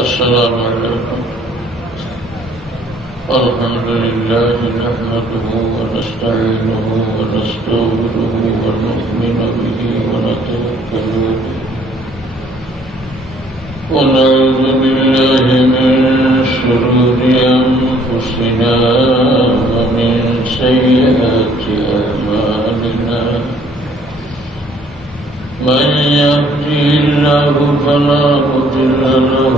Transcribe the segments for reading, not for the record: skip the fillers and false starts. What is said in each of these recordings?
السلام عليكم. الحمد لله نحمده ونستعينه ونستغفره ونؤمن به ونتوكل عليه ونعوذ بالله من شرور أنفسنا ومن سيئات أعمالنا. من يهده الله فلا مضل له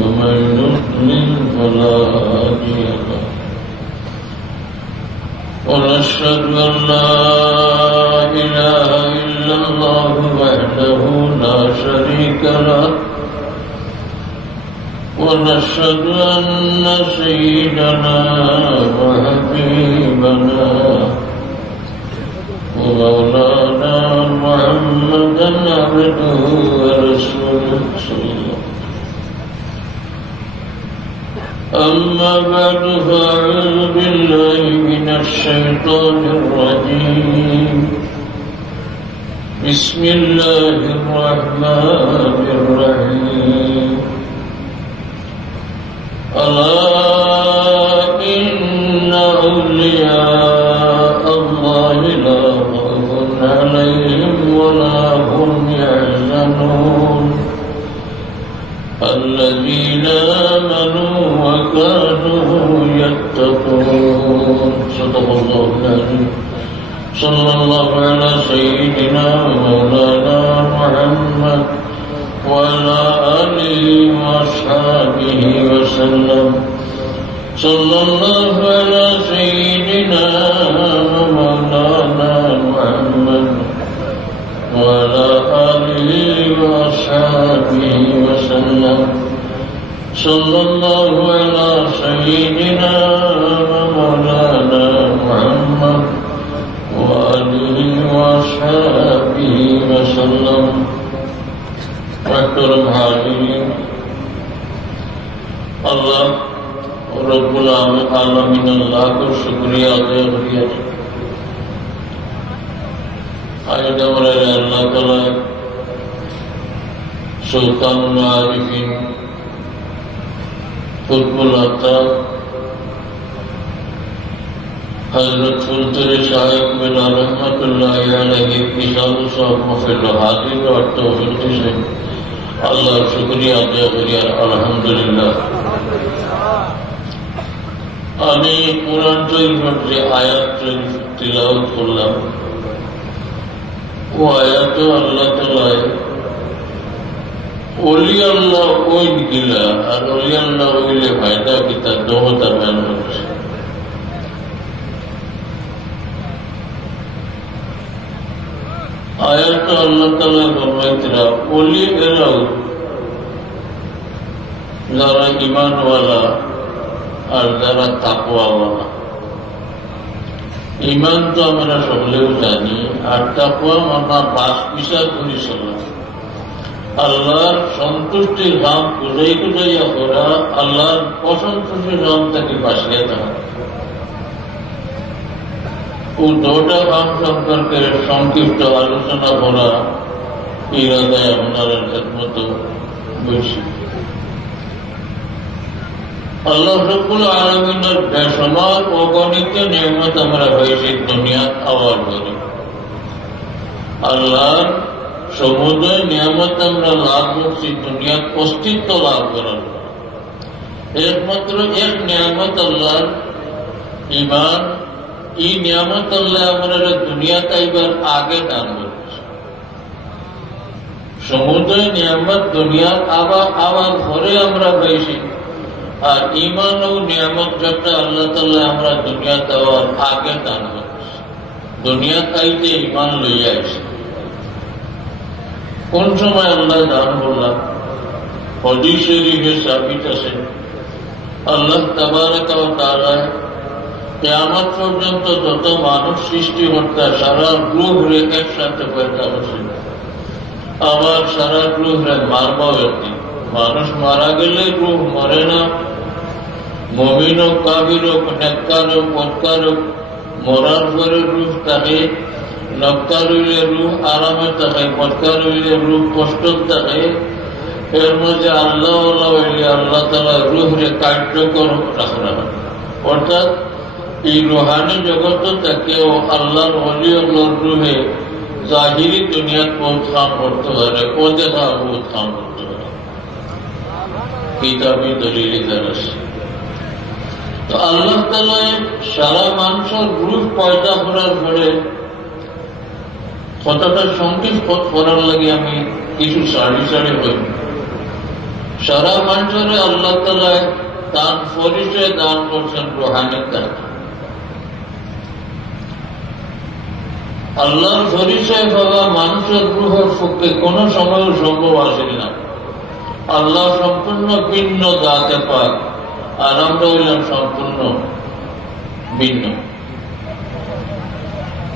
ومن يضلل فلا هادي له. ونشهد أن لا إله إلا الله وحده لا شريك له. ونشهد أن سيدنا وحبيبنا ومولانا محمدا عبده ورسوله صلى الله. أما بعد فأعوذ بالله من الشيطان الرجيم. بسم الله الرحمن الرحيم. ألا إن أولياء الله لا خوف عليهم ولا هم يحزنون الذين آمنوا وكانوا يتقون. صدق الله العظيم. صلى الله على سيدنا ومولانا محمد وعلى آله وأصحابه وسلم. صلى الله على سيدنا ومولانا محمد وعلى آله وأصحابه وسلم. صلى الله على سيدنا ومولانا محمد وآله وأصحابه وسلم. محترم حاضرین، اللہ رب العالمین اللہ کو شکریہ ادا کیا. آیت ہمارے اللہ تعالی سلطان العارفین قطب العطا حضرت فلتر صاحب بن رحمت اللہ علیہ کتاب صاحب مفل حاضر اور توفیق سے اللہ শুকরিয়া আদায় করি। আলহামদুলিল্লাহ। আমি কোরআন শরীফের যে আয়াত তিলাওয়াত করলাম ও আয়াতে আল্লাহ তাআলা ওলি আল্লাহ ওই গিলা আর ওলি আল্লাহ ওইলে ফায়দা কি তার দোহতা মান হচ্ছে। আয়াতটা আল্লাহ তাআলা ফরমাইতেরা ওলি এরাও যারা ঈমানওয়ালা আর যারা তাকওয়াওয়ালা। ঈমান তো আমরা সকলেও জানি, আর তাকওয়া মানা পাঁচ বিচার করি চলা, আল্লাহর সন্তুষ্টির দাম খুঁজাই খুঁজাইয়া করা, আল্লাহর অসন্তুষ্টির দাম তাকে বাঁচিয়ে দেওয়া। ও দুটা কাম সম্পর্কে সংক্ষিপ্ত আলোচনা করা ইরাদায় আপনার খেদমত বলছি। আল্লাহ রাব্বুল আলামিনের বেসমার অগণিত নিয়ামত আমরা হয়েছি দুনিয়াত আওয়ার করি। আল্লাহর সমুদয় নিয়ামত আমরা লাভ করছি দুনিয়াত অস্তিত্ব লাভ করার। একমাত্র এক নিয়ামত আল্লাহর ঈমান। এই নিয়ামত আল্লাহ আমরা দুনিয়াতে এবার আগে দান করছে। সমুদয় নিয়ামত দুনিয়ার আবার ঘরে আমরা পাইছি, আর ঈমান ও নিয়ামত যেটা আল্লাহ তাআলা আমরা দুনিয়াতে আগে দান করছি। দুনিয়া তাইতে ঈমান লইয়া আসছে। কোন সময় আল্লাহ দান করলাম? হাদিস শরীফে সাবিত আছে আল্লাহ তাবারাক ওয়া তাআলা কিয়ামত পর্যন্ত যত মানুষ সৃষ্টি করতে সারা গ্রুপরে একসাথে পয়দা করছে, আবার সারা গ্রুপরে মারবাও একদিন। মানুষ মারা গেলে গ্রুপ মরে না। মুমিন হোক, কাফির হোক, নেককার হোক, বদকার হোক, মরার পরে রূহ থাকে। নক্কার হইলে রূহ আরামে থাকে, বদকার হইলে রূহ কষ্ট থাকে। এর মধ্যে আল্লাহ হইলে আল্লাহ তাআলা রূহরে কার্যকর রাখা হয়, অর্থাৎ এই রুহানি জগৎ তাকেও আল্লাহর ওলিউল্লাহর রূহে জাহিরি দুনিয়াত বহুত কাম করতে পারে, ও দেখা বহুত কাম করতে পারে, কিতাবি দলিল আছে। তো আল্লাহ তাআলা সারা মানুষের রূহ পয়দা করার পরে কথাটা সংক্ষিপ্ত করার লাগে আমি কিছু সারি হই। সারা মানুষের আল্লাহ তাআলা তার পরিচয় দান করছেন রুহানি দান। আল্লাহর পরিচয় পাওয়া মানুষের রূহের পক্ষে কোন সময় সম্ভব আসেন না। আল্লাহ সম্পূর্ণ ভিন্ন জাতে পাক, আর আমরা হইলাম সম্পূর্ণ ভিন্ন।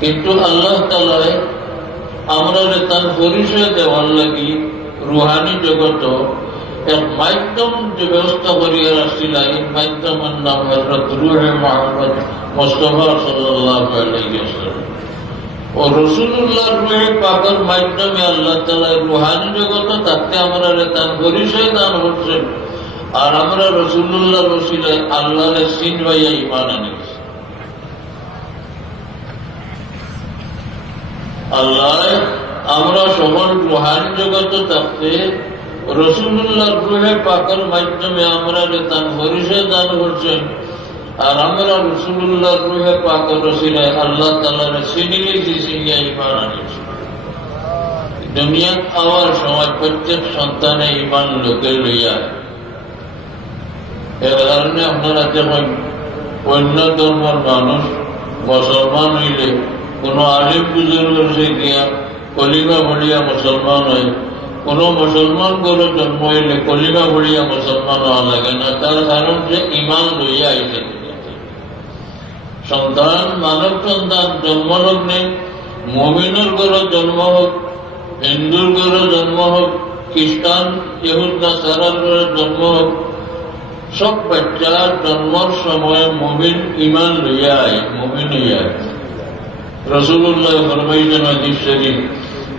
কিন্তু আল্লাহ তাআলা আমরা তার পরিচয় দেওয়ার লাগি রুহানি জগৎ এক মাধ্যম যে ব্যবস্থা করিয়া রাখছিল, এই মাধ্যমের নাম হযরত রূহে মুহাম্মদ মুস্তাফা সাল্লাল্লাহু আলাইহি ওয়াসাল্লাম। ও রাসূলুল্লাহর রূহে পাকের মাধ্যমে আল্লাহ তাআলা রুহানি জগৎ থাকতে আমরা তার পরিচয় দান করছেন, আর আমরা রাসূলুল্লাহর ওসিলায় আল্লাহর সিন ভাইয়া ঈমান আনিছি। আল্লাহ আমরা সকল রুহানি জগৎ থাকতে রাসূলুল্লাহর রূহে পাকের মাধ্যমে আমরা তার পরিচয় দান করছেন, আর আমরা রাসূলুল্লাহর রূহে পাকের ওসিলায় আল্লাহ তাআলার সিনিয়েছি, সিনিয়া ঈমান আনিছি। দুনিয়াত আওয়ার সময় প্রত্যেক সন্তানে ঈমান লোকে লইয়া, এর কারণে আপনারা যখন অন্য ধর্মের মানুষ মুসলমান হইলে কোন আলিম বুজুর্গের সে গিয়া কলিমা বলিয়া মুসলমান হয়, কোন মুসলমান করে জন্ম হইলে কলিমা বলিয়া মুসলমান হওয়া লাগে না। তার কারণ যে ঈমান লইয়া আইছে। সন্তান মানব সন্তান জন্মলগ্নে মুমিনের ঘরে জন্ম হোক, হিন্দুর ঘরে জন্ম হোক, খ্রিস্টান ইহুদ নাসারার ঘরে জন্ম হোক, সব বাচ্চা জন্মর সময় মুমিন ঈমান লইয়া আয়, মুমিন হইয়া আয়। রাসূলুল্লাহ ফরমাইছেন হাদিস শরীফ,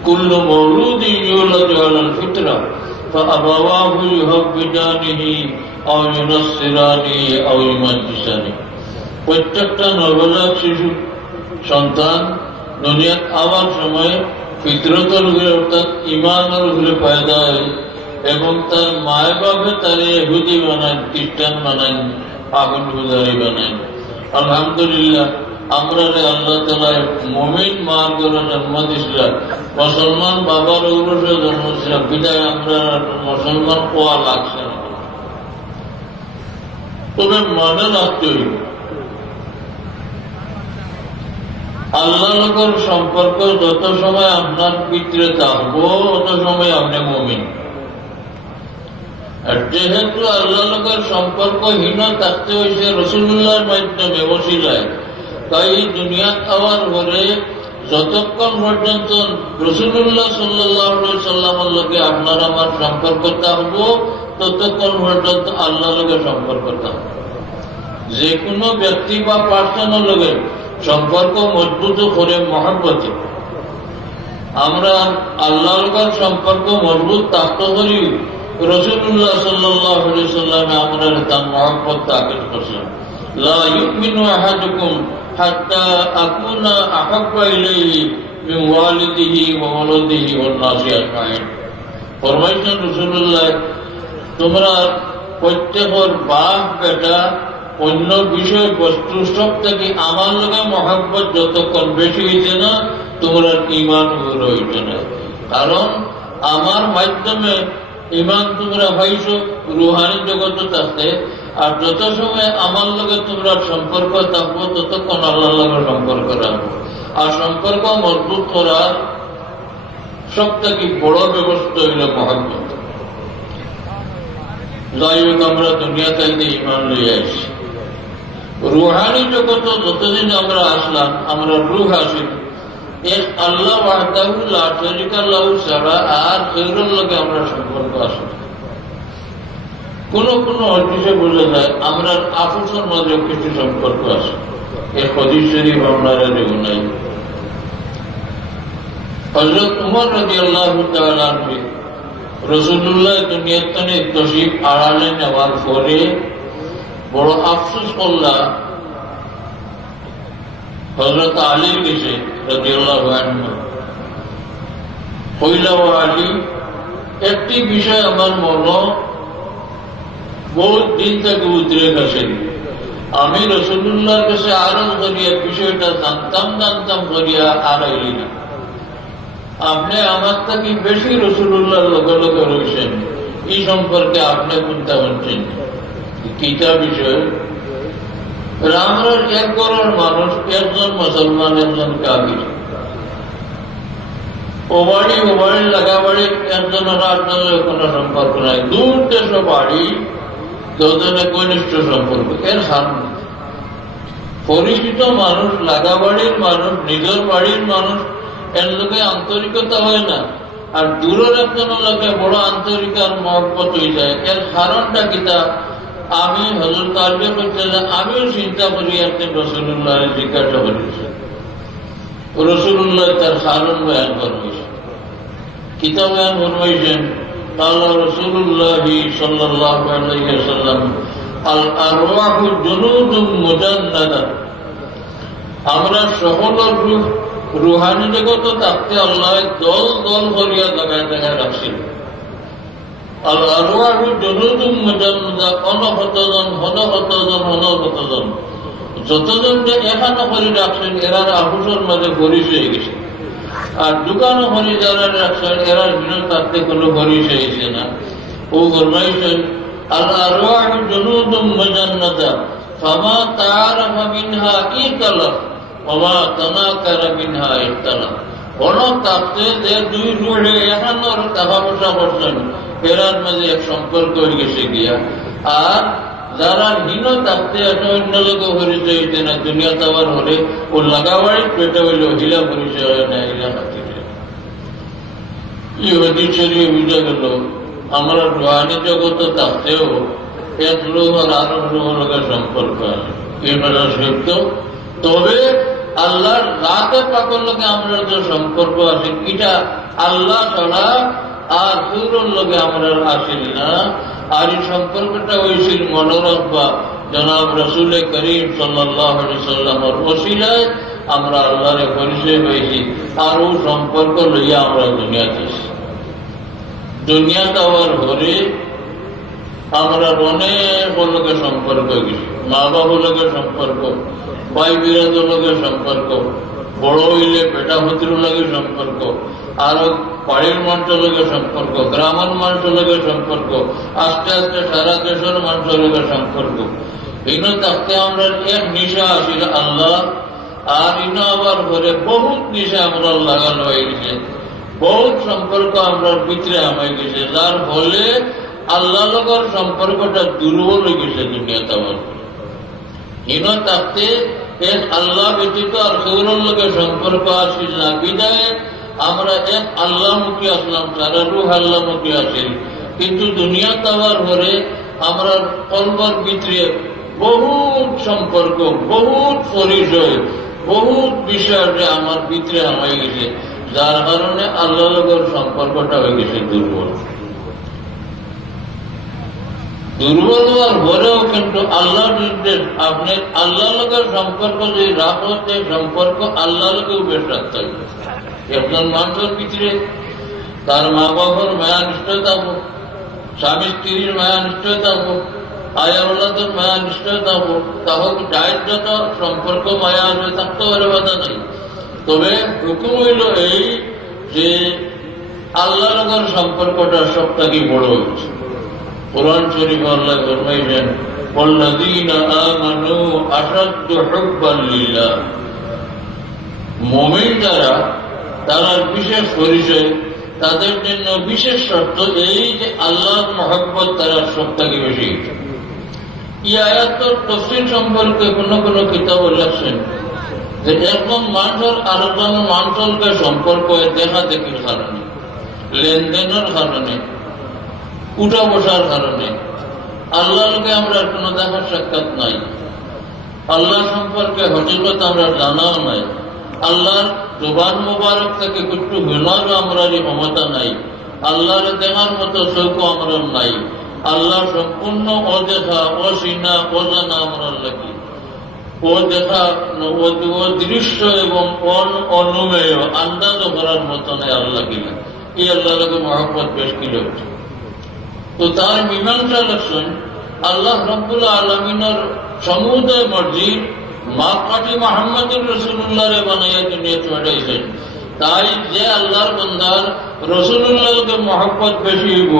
কুল্লু মাওলুদিন ইউলাদু আলাল ফিতরা ফাআবাওয়াহু ইউহাব্বিদানিহি আও ইউনাসসিরানিহি আও ইউমাজ্জিসানিহি। প্রত্যেকটা নবজাত শিশু সন্তান দুনিয়াত আওয়ার সময় ফিতরতের উপরে অর্থাৎ ঈমানের উপরে পয়দা হয়, এবং তার মায় বাপে তারে ইহুদি বানায়, খ্রিস্টান বানায়, পাগল পূজারি বানায়। আলহামদুলিল্লাহ আমরা আল্লাহ তাআলা মুমিন মার ঘরে জন্ম দিয়েছিলাম, মুসলমান বাবার ঔরসে জন্ম দিয়েছিলাম, বিদায় আমরা মুসলমান কোয়া লাগছে না। তবে মনে রাখতে হইব আল্লাহ লোকের সম্পর্ক যত সময় আপনার পিতরে থাকবো তত সময় আপনি মুমিন। আর যেহেতু আল্লাহ লোকের সম্পর্কহীন থাকতে হয়েছে রাসূলুল্লাহর মাধ্যমে ওসিলায়, তাই দুনিয়াত আওয়ার পরে যতক্ষণ পর্যন্ত রাসূলুল্লাহ সাল্লাল্লাহু আলাইহি সাল্লামের লগে আপনার আমার সম্পর্ক থাকবো ততক্ষণ পর্যন্ত আল্লাহ লোকের সম্পর্ক থাকবে। যে কোনো ব্যক্তি বা পার্সনের লগে সম্পর্ক মজবুত করে মহব্বতে আমরা আল্লাহ লোকের সম্পর্ক মজবুত থাকতে করি। রাসূলুল্লাহ সাল্লাল্লাহু আলাইহি সাল্লামে আমরা তার মহব্বত তাকিদ করছেন, লা ইউমিনু আহাদুকুম হাত্তা আকুনা আহাব্বা ইলাইহি মিন ওয়ালিদিহি ওয়া ওয়ালাদিহি ওয়ান নাসি আজমাইন। ফরমাইছেন রাসূলুল্লাহ, তোমরা প্রত্যেকের বাপ বেটা অন্য বিষয় বস্তু সব থেকে আমার লগে মহব্বত যতক্ষণ বেশি হইছে না, তোমরা ঈমান হইছে না। কারণ আমার মাধ্যমে ঈমান তোমরা পাইছো রুহানি জগৎ থাকতে, আর যত সময় আমার লগে তোমরা সম্পর্ক থাকবো ততক্ষণ আল্লাহর লগে সম্পর্ক রাখবো। আর সম্পর্ক মজবুত করার সব থেকে বড় ব্যবস্থা হইল মহব্বত। যাই হোক, আমরা দুনিয়া থেকে ঈমান লইয়া আসি। রুহানি জগৎ যতদিন আমরা আসলাম, আমরা রূহ আসি এক আল্লাহ ওয়াহদাহু লা শারীকা লাহু ছাড়া আর কারোর লগে আমরা সম্পর্ক আসি। কোন কোন হাদিসে বোঝা যায় আমরা আপসের মধ্যে কিছু সম্পর্ক আছে। এই হাদিস শরীফ আপনারা দেখুন নাই। হযরত উমর রাদিয়াল্লাহু তাআলা আনহু রাসূলুল্লাহ দুনিয়ার থেকে তশরিফ আড়ালে নেওয়ার পরে বড় আফসোস করলা হযরত আলীর কাছে রাদিয়াল্লাহু আনহু, কইলা ও আলী, একটি বিষয় আমার মনে বহুত দিন থেকে উদ্রেক আছে। আমি রাসূলুল্লাহর কাছে আরজ করিয়া বিষয়টা জানতাম করিয়া আড়াইলি না। আপনি আমার থেকে বেশি রাসূলুল্লাহর লগে লগে রয়েছেন, এই সম্পর্কে আপনি চিন্তা করছেন কিতা বিষয়? রামরার এক ঘরের মানুষ, একজন মুসলমান, একজন কাফির। ও বাড়ির লাগা বাড়ি একজনের আরেকজনের কোনো সম্পর্ক নাই, দূর দেশ বাড়ি, দুজনে ঘনিষ্ঠ সম্পর্ক। এর সামনে পরিচিত মানুষ, লাগা বাড়ির মানুষ, নিজের বাড়ির মানুষ, এর লোকে আন্তরিকতা হয় না। আর দূরের একজনের লোকে বড় আন্তরিক আর মহব্বত হয়ে যায়। এর কারণটা কিতা? আমি হযরত আলী বলতে আমিও চিন্তা করি, একদিন রাসূলুল্লাহ জিজ্ঞাসা করেছি, রাসূলুল্লাহ তার কারণ বয়ান করবেছেন। কিতা বয়ান করবেছেন? আল্লাহ রাসূলুল্লাহ সাল্লাল্লাহু আলাইহি ওয়াসাল্লাম, আল আরওয়াহু জুনুদুম মুজান্নাদা, আমরা সকল রূহ রুহানি জগৎ থাকতে আল্লাহ দল দল করিয়া জায়গায় জায়গায় রাখছিল। আর আরওয়াহু জুনুদুম মুজান্নাদা, অনহতজন যতজনকে এখানে করে রাখছেন এরার আহুসের মাঝে গরিষ হয়ে গেছে। আর দোকানও করে যারা রাখছেন এরার বিরোধ থাকতে কোনো গরিষ হয়েছে না। ও ফরমাইছেন, আল আরওয়াহু জুনুদুম মুজান্নাদা, ফামা তাআরাফা মিনহা ইতালাফ ওয়া তানাকারা মিনহা ইতালাফ। কোন থাকতে যে দুই রুহে এখানোর টাকা পয়সা করছেন এরার মাঝে এক সম্পর্ক হয়ে গেছে গিয়া। আর যারা হীন থাকতে অন্য লোক পরিচয় হইতে না, দুনিয়া যাওয়ার হলে ও লাগাবাড়ি পেটে হইলে হিলা পরিচয় হয় না, হিলা খাতিরে। ইহুদি শরীফ বুঝা গেল আমরা রুহানি জগৎ থাকতেও এক লোক আর আরো লোকের সম্পর্ক আছে, এই বেলা সত্য। তবে আল্লাহর রাতে পাকর লোকে আমরা যে সম্পর্ক আছে এটা আল্লাহ ছাড়া আর সুরর লোকে আমরা আসিল না। আর এই সম্পর্কটা হয়েছিল মনোরব্বা জনাব রাসূল করিম সাল্লাল্লাহু আলাইহি সাল্লামের ওসিলায় আমরা আল্লাহরে পরিচয় পেয়েছি। আর ও সম্পর্ক লইয়া আমরা দুনিয়াতে যাওয়ার ঘরে আমরা অনেক লোকের সম্পর্ক গেছি, মা বাবার লোকের সম্পর্ক, ভাই বিরাজের লোকের সম্পর্ক, বড় হইলে বেটা ভদ্র লোকের সম্পর্ক, আরো বাড়ির মানুষের লোকের সম্পর্ক, গ্রামের মানুষের লোকের সম্পর্ক, আস্তে আস্তে সারা দেশের মানুষের লোকের সম্পর্ক। ইনো থাকতে আমরা এক নিশা আসিল আল্লাহ। আর ইনো আবার ঘরে বহুত নিশা আমরা লাগানো হয়ে গেছে, বহুত সম্পর্ক আমরা ভিতরে আমায় গেছে, যার ফলে আল্লাহ লোকের সম্পর্কটা দুর্বল হয়ে গেছে দুনিয়াতে। আবার ইনো থাকতে এক আল্লাহ ব্যতীত আর সৌরর লোকের সম্পর্ক আসিল না, বিদায় আমরা এক আল্লাহমুখী আসলাম, সারা রুহ আল্লাহমুখী আসিল। কিন্তু দুনিয়া যাওয়ার পরে আমরা কলবর ভিতরে বহুত সম্পর্ক, বহুত পরিচয়, বহুত বিষয় আমার ভিতরে হয়ে গেছে, যার কারণে আল্লাহ লোকের সম্পর্কটা হয়ে গেছে দুর্বল। দুর্বল হওয়ার পরেও কিন্তু আল্লাহ নির্দেশ, আপনি আল্লাহ লোকের সম্পর্ক যদি রাখো, সম্পর্ক আল্লাহ লোকেও বেশ রাখতে হবে। একজন মানুষের ভিতরে তার মা বাবার মায়া নিশ্চয় থাকবো, স্বামী স্ত্রীর মায়া নিশ্চয় থাকবো, আয়ার মায়া নিশ্চয় থাকবো, তাহলে যাই যত সম্পর্ক মায়া আসবে থাকতে পারে, বাধা নেই। তবে হুকুম হইল এই যে আল্লাহ লোকের সম্পর্কটা সবটাকে বড় হয়েছে। কুরআন শরীফ আল্লাহ ফরমাইছেন, ওয়াল্লাযীনা আমানু আশাদ্দু হুব্বান লিল্লাহ, মুমিন যারা তারা বিশেষ পরিচয়, তাদের জন্য বিশেষ শর্ত এই যে আল্লাহর মহব্বত তারা সবটাকে বেশি। এই আয়াতের তাফসীর সম্পর্কে কোন কিতাব লেখছেন যে একজন মানুষের আরেকজন মানুষকে সম্পর্ক দেখা দেখির কারণে, লেনদেনের কারণে, উঠা বসার কারণে। আল্লাহকে আমরা কোনো দেখার সাক্ষাৎ নাই, আল্লাহ সম্পর্কে হকিকত আমরা জানাও নাই, আল্লাহর জবান মুবারক থেকে একটু গুনারও আমরা ক্ষমতা নাই। আল্লাহর দেখার মতো চোখ আমরা নাই। আল্লাহ সম্পূর্ণ অদেখা, অচিনা, অজানা আমরা লাগি। ও দেখা, ও দৃশ্য এবং অনুমেয়, আন্দাজ করার মতো নেই আল্লাহ কিনা। এই আল্লাহকে মহব্বত বেশ কিলো। তো তার মীমাংসা লক্ষণ আল্লাহ রব্বুল আলমিনের সমুদয় মর্জি মাপকাঠি মোহাম্মদুর রসুল্লাহরে বানাইয়া দুনিয়া ছড়াইছেন। তাই যে আল্লাহর বন্দার রসুল্লাহকে মহব্বত বেশি হইব,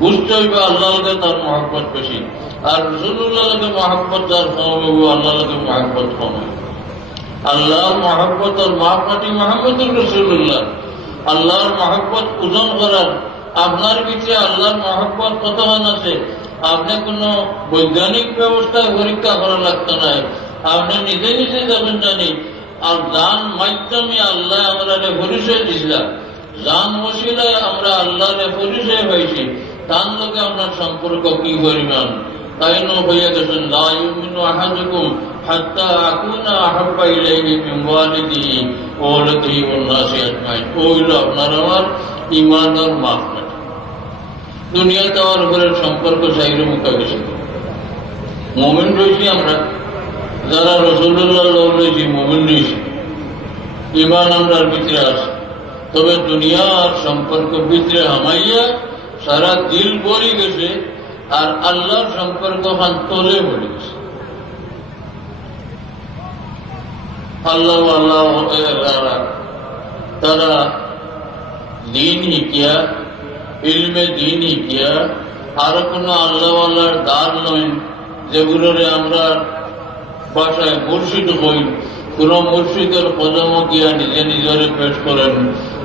বুঝতে হইব আল্লাহকে তার মহব্বত বেশি। আর রসুল্লাহকে মহব্বত যার কম হইব, আল্লাহকে মহব্বত কম হইব। আল্লাহর মহব্বত আর মাপকাঠি মোহাম্মদুর রসুল্লাহ। আল্লাহর মহব্বত ওজন করার আপনার ভিতরে আল্লাহর মহব্বত কতক্ষণ আছে আপনি কোন বৈজ্ঞানিক ব্যবস্থায় পরীক্ষা করা লাগতো না। আপনি নিজে নিজে যাবেন জানি। আর জান মাধ্যমে আল্লাহ আমরা পরিচয় দিছিলাম, জান মশিলায় আমরা আল্লাহরে পরিচয় পাইছি। তার লোকে আপনার সম্পর্ক কি পরিমাণ তাই হইয়া গেছেন। লা ইউমিনু আহাদুকুম হাত্তা আকুনা আহাব্বা ইলাইহি মিন ওয়ালিদিহি ওয়া ওয়ালাদিহি ওয়ান নাসি আজমাইন। ওইল আপনার আমার ঈমানের মাপকাঠি। দুনিয়া দেওয়ার উপরে সম্পর্ক চাইলে মুখা গেছে। মুমিন রয়েছি আমরা, যারা রাসূলুল্লাহ রয়েছি মুমিন রয়েছি, ঈমান আমরার ভিতরে আছে। তবে দুনিয়ার সম্পর্ক ভিতরে হামাইয়া সারা দিল ভরে গেছে, আর আল্লাহর সম্পর্ক তলে ভরে গেছে। আল্লাহ আল্লাহ তারা দিন শিকিয়া, ইলমে দিন শিকিয়া, আর কোন আল্লাহ আল্লাহর দ্বার নয় যেগুলোরে আমরা ভাষায় মুর্শিদ হই। কোন মুর্শিদের কদম গিয়া নিজে নিজরে পেশ করেন,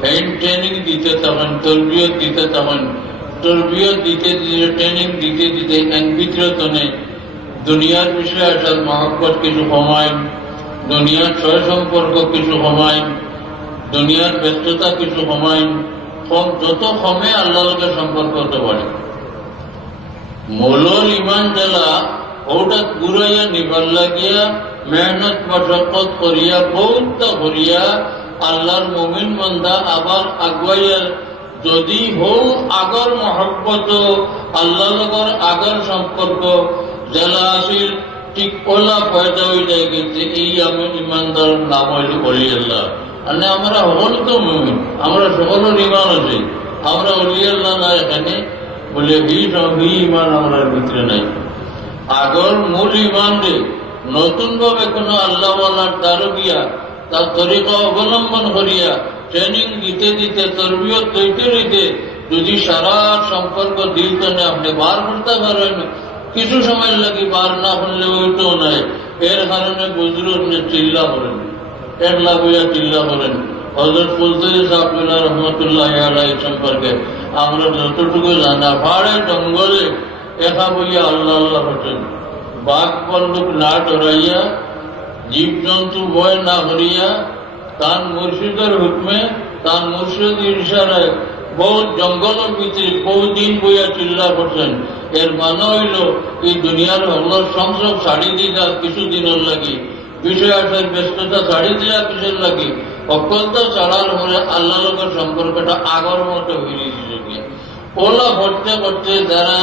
হ্যান্ড ট্রেনিং দিতে থাকেন, তরবিয়ত দিতে থাকেন। তরবিয়ত দিতে দিতে, ট্রেনিং দিতে দিতে এক ভিতরে দুনিয়ার বিষয়ে আসার মহব্বত কিছু কমায়, দুনিয়ার ছয় সম্পর্ক কিছু কমায়, দুনিয়ার ব্যস্ততা কিছু কমায়। কম যত কমে আল্লাহকে সম্পর্ক হতে পারে। মৌলর ইমান জেলা ওটা ঘুরাইয়া নিবার লাগিয়া মেহনত মশক্কত করিয়া বহুত করিয়া আল্লাহর মুমিন বান্দা আবার আগুয়াইয়া যদি হৌ আগর মহব্বত আল্লাহ লগর আগর সম্পর্ক জেলা আসিল ঠিক ওলা পয়দা হয়ে যায় গেছে। এই আমি ইমানদার নাম হইল অলি আল্লাহ। মানে আমরা হল তো মুমিন, আমরা সকলের ইমান আছে। আমরা অলি আল্লাহ না এখানে বলে ইমান আমরা ভিতরে নাই। আগর মূল ইমান রে নতুন ভাবে কোন আল্লাহ আল্লাহর দ্বারো গিয়া তার তরিকা অবলম্বন করিয়া ট্রেনিং দিতে দিতে, তরবিয়ত তৈতে রইতে যদি সারা সম্পর্ক দিল তো আপনি বার করতে পারেন, কিছু সময় লাগি বার না করলে ওইটাও নাই। এর কারণে বুজুর্গ চিল্লা করেন, একলা বইয়া চিল্লা করেন। হযরত ফুলতুলি সাহেব রহমতুল্লাহ আলাইহি সম্পর্কে আমরা যতটুকু জানা, পাহাড়ে জঙ্গলে একা বইয়া আল্লাহ আল্লাহ হতেন। বাঘ বন্দুক না ডরাইয়া, জীব জন্তু ভয় না করিয়া, তার মুর্শিদের হুকমে, তার মুর্শিদের ইশারায় বহুত জঙ্গলের ভিতরে বহুদিন বইয়া চিল্লা করছেন। এর মানে হইল এই দুনিয়ার হল্লোর সংসব ছাড়ি দিয়া কিছুদিনের লাগি, বিষয় আসার ব্যস্ততা ছাড়ি দিয়া কিসের লাগি, অকলতা ছাড়ার পরে আল্লাহ লোকের সম্পর্কটা আগর মতো হয়ে গিয়ে ওলা করতে করতে যারা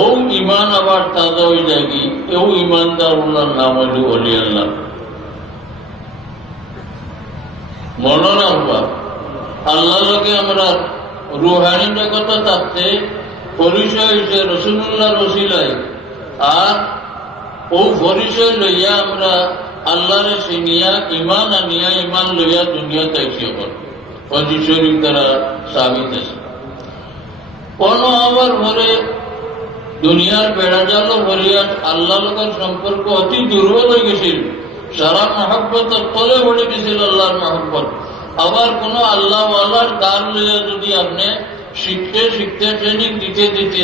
ও ইমান আবার তাজা হয়ে যায়, এও ইমানদার ওনার নাম হইল অলি আল্লাহ। মনে রাখবা আল্লাহ লোকে আমরা রুহানি জগতে থাকতে পরিচয় হয়েছে রসুল্লাহ রসিলায়। আর ও পরিচয় লইয়া আমরা আল্লাহরে চিনিয়া ইমান আনিয়া, ইমান লইয়া দুনিয়া তাইছি পরিচয় দ্বারা সাবিত আছে। কোন আবার ভরে দুনিয়ার বেড়া জাল ভরিয়া আল্লাহ লোকের সম্পর্ক অতি দুর্বল হয়ে গেছিল, সারা মহব্বত তলে ভরে গেছিল আল্লাহর মহব্বত। আবার কোন আল্লাহ আল্লাহর দ্বার লইয়া যদি আপনি শিখতে শিখতে, ট্রেনিং দিতে দিতে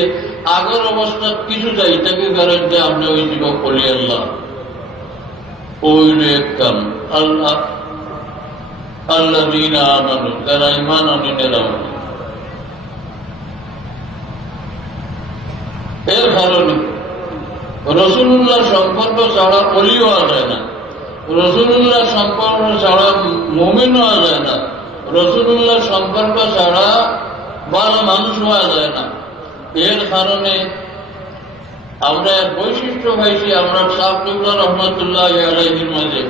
আগের অবস্থা কিছু যায়, এটাকে করেন যে আপনি ওই যুগ বলি আল্লাহ ওইল এক কাম আল্লাহ আল্লাহ দিন আমানু, যারা ইমান আনিনেরা। এর কারণে রসুল্লাহ সম্পর্ক ছাড়া অলি হওয়া যায় না, রসুল্লাহ সম্পর্ক ছাড়া মুমিন হওয়া যায় না, রসুল্লাহ সম্পর্ক ছাড়া ভালো মানুষ হওয়া যায় না। এর কারণে আমরা এক বৈশিষ্ট্য পাইছি আমরা শাহ কিবলা রহমতুল্লাহ আলাইহির মাঝে,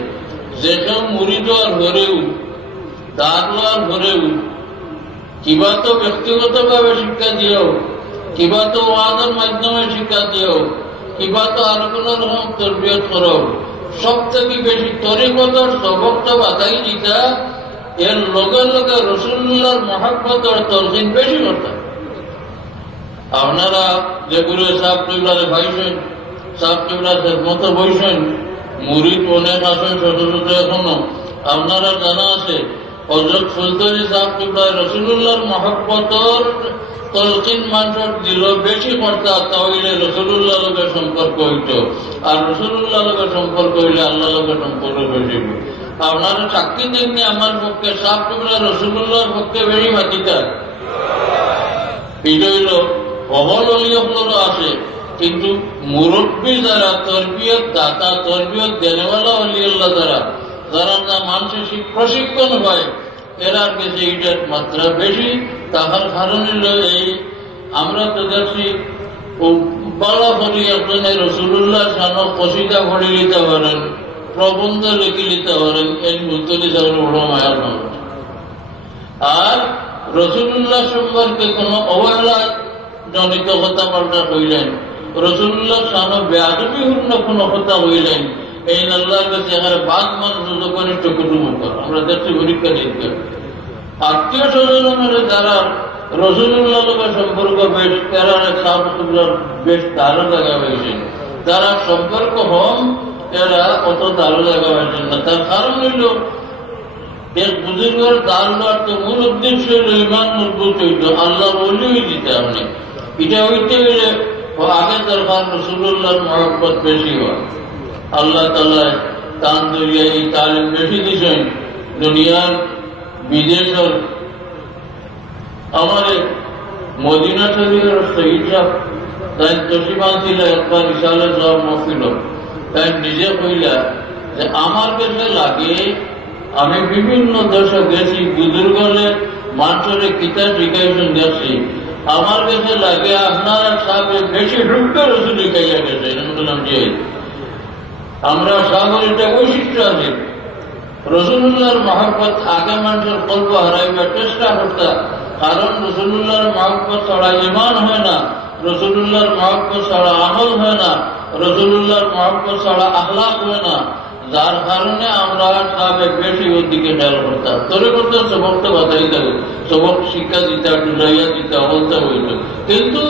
যেসব মুরিদ আর ঘরেও দাঁড়ার ঘরেও কিবা তো ব্যক্তিগতভাবে শিক্ষা দিও, কিবা তো ওয়াজের মাধ্যমে শিক্ষা দিও, কিবা তো আর কোন রকম তরবিয়ত করো, সব থেকে বেশি তরিকতর সবকটা বাতাই দিতা এর লগে লগে রাসূলুল্লাহর মহব্বতের তরকিন বেশি করতেন। আপনারা যে গুরু সাহেব কিবলারে ভাইছেন, সাহেব কিবলার মতো বইছেন, মুরিদ অনেক আছেন ছোট ছোট এখনো। আপনারা জানা আছে হযরত সুলতানি সাহেব কিবলায় রাসূলুল্লাহর মহব্বতের তলকিন মানুষের দিল বেশি করতা, তাহলে রাসূলুল্লাহ লোকের সম্পর্ক হইত, আর রাসূলুল্লাহ লোকের সম্পর্ক হইলে আল্লাহ লোকের সম্পর্ক বেশি। আপনারা সাক্ষী দেখনি আমার পক্ষে সাহেব কিবলা রাসূলুল্লাহর পক্ষে বেশি মাতিতা। এটা হইল অহল অলিয়গুলো আছে, কিন্তু মুরব্বী যারা তরবিয়ত দাতা, তরবিয়ত দেনেওয়ালা অলিউল্লাহ যারা না মানুষের প্রশিক্ষণ হয়, এরার কাছে এইটার মাত্রা বেশি। তাহার কারণ হল এই আমরা তো দেখছি বালা ভরি একজনে রাসূলুল্লাহ সানো কসিদা ভরি নিতে পারেন, প্রবন্ধ লিখে নিতে পারেন, এই মুতলি যাওয়ার বড় মায়ার মানুষ। আর রাসূলুল্লাহ সম্পর্কে কোন অবহেলা জনিত কথাবার্তা হইলেন, রাসূলুল্লাহ সানো বেয়াদবিপূর্ণ কোন কথা হইলেন, এই আল্লাহর কাছে এখানে বাদ মানুষ যখন টুকুটুকু কর। আমরা দেখছি পরীক্ষা দিতে আত্মীয় স্বজনের যারা রাসূলুল্লাহ লোকের সম্পর্ক বেশ, তারা বেশ দারুণ জায়গা হয়েছেন, যারা সম্পর্ক হন এরা অত দারুণ জায়গা হয়েছেন না। তার কারণ হইল এক বুজুর্গের দারুণার তো মূল উদ্দেশ্য হইল ইমান মজবুত হইত, আল্লাহ বলেই দিতে আপনি। এটা হইতে গেলে আগে দরকার রাসূলুল্লাহর মহব্বত বেশি হয়। আল্লাহ তাআলা তান দরিয়া এই তালিম বেশি দিয়েছেন দুনিয়ার বিদেশের। আমার মদিনা শরীফের শহীদ সাহেব তাই তসিমান ছিল একবার ইশালে সব মহফিল, তাই নিজে কইলা যে আমার কাছে লাগে আমি বিভিন্ন দেশে গেছি, বুজুর্গের মানুষের কিতাব শিখাইছেন গেছি, আমার কাছে লাগে আপনারা সাহেব বেশি ঢুকতে রসুল শিখাইয়া গেছে। বললাম যে আমরা সাহেবের এটা বৈশিষ্ট্য আছে, রাসূলুল্লাহর মহব্বত আগে মানুষের কল্প হারাইবার চেষ্টা করতে, কারণ রাসূলুল্লাহর মহব্বত ছাড়া ঈমান হয় না, রাসূলুল্লাহর মহব্বত ছাড়া আমল হয় না, রাসূলুল্লাহর মহব্বত ছাড়া আখলাক হয় না। যার কারণে আমরা সাহেব বেশি ওর দিকে খেয়াল করতাম, তোরে করতে সবকটা বাতাই দেবে, সবক শিক্ষা দিতে ডুলাইয়া দিতে বলতে হইত। কিন্তু